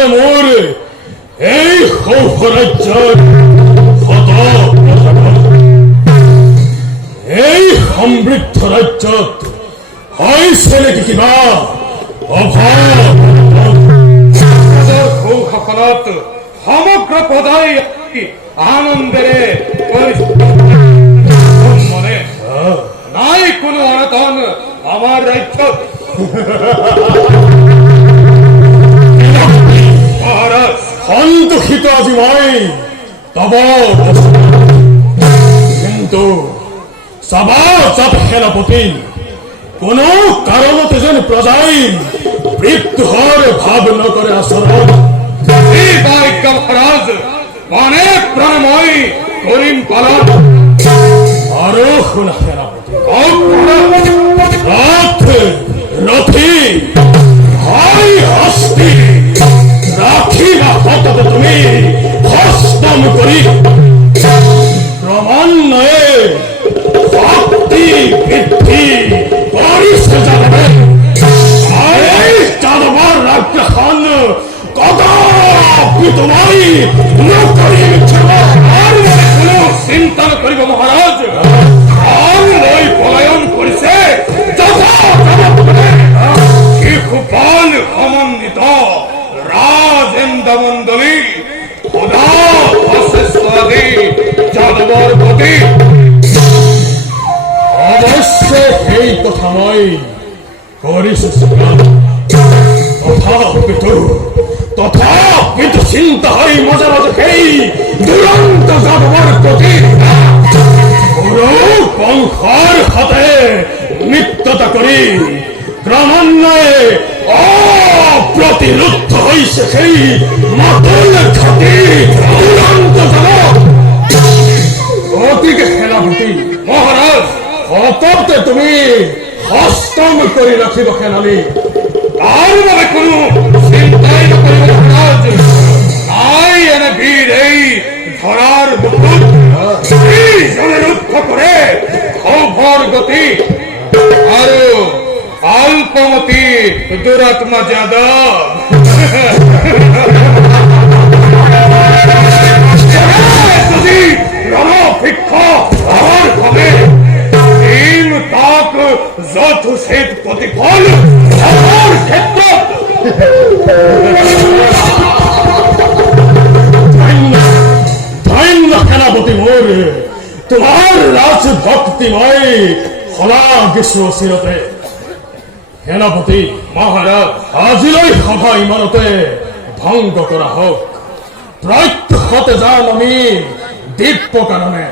মানে মোৰ এই সৌভৰাজ্যৰ এই সমৃদ্ধ ৰাজ্যত হৈছে নেকি কিবা অভাৱ? সৌসকলত সমগ্ৰ পদাই আনন্দেৰে মনে নাই কোনো অনটন আমাৰ ৰাজ্যত। মহাৰাজ সন্তোষিত আজি মই তব কিন্তু সভাসদ সেনাপতি কোনো কাৰণতে যেন প্ৰজাই মৃত্যুৰ ভাৱ নকৰে আচৰণ। মহারাজ মনে প্রাণময় করিম পালন। আৰু শুনা সেনাপতি ৰথ ৰথি হয় হস্তি ৰাখিবা হতত তুমি হস্তম কৰি ক্ৰমান্বয়ে শক্তি বৃদ্ধি কৰিছে যাদৱে। এই যাদৱৰ ৰাজ্যখন কদাপি তোমাই নকৰিম কোনো চিন্তা নকৰিব মহাৰাজ। লৈ পলায়ন কৰিছে শিশুপাল সমন্বিত রাজেন্দ্রমন্ডলী সদা অশেষাদি যাদৱৰ প্ৰতি। অৱশ্যে সেই কথা মই কৰিছো তথাপিতো চিন্তা হয় মাজে মাজে সেই দুৰন্ত যাদৱৰ প্ৰতি। বংশৰ হাতে মিত্ৰতা কৰি ক্ৰমান্বয়ে অপ্ৰতিৰোধ হৈছে সেই মাতুল ঘাটি দুৰন্ত যাদৱ। গতিকে সেনাপতি মহাৰাজ সততে তুমি হস্তম কৰি ৰাখিব সেনানী। তাৰ বাবে কোনো চিন্তাই নকৰিব মহাৰাজ। নাই এনে বীৰ এই ধৰাৰ বুকুত জনে ৰুদ্ধ কৰে সৌভৰ গতি আৰু অল্পমতি দুৰাত্মা যাদৱ। যদি ৰণভিক্ষ আমাৰ ভাৱে তাক যথোচিত প্ৰতিফল আমাৰ ক্ষেত্ৰত। ধন্য সেনাপতি মোৰ তোমাৰ ৰাজভক্তি মই শলাগিছো চিৰতে। সেনাপতি মহাৰাজ আজিলৈ সভা ইমানতে ভংগ কৰা হওক। প্ৰত্যক্ষতে যাম আমি দিব্য কাৰণে।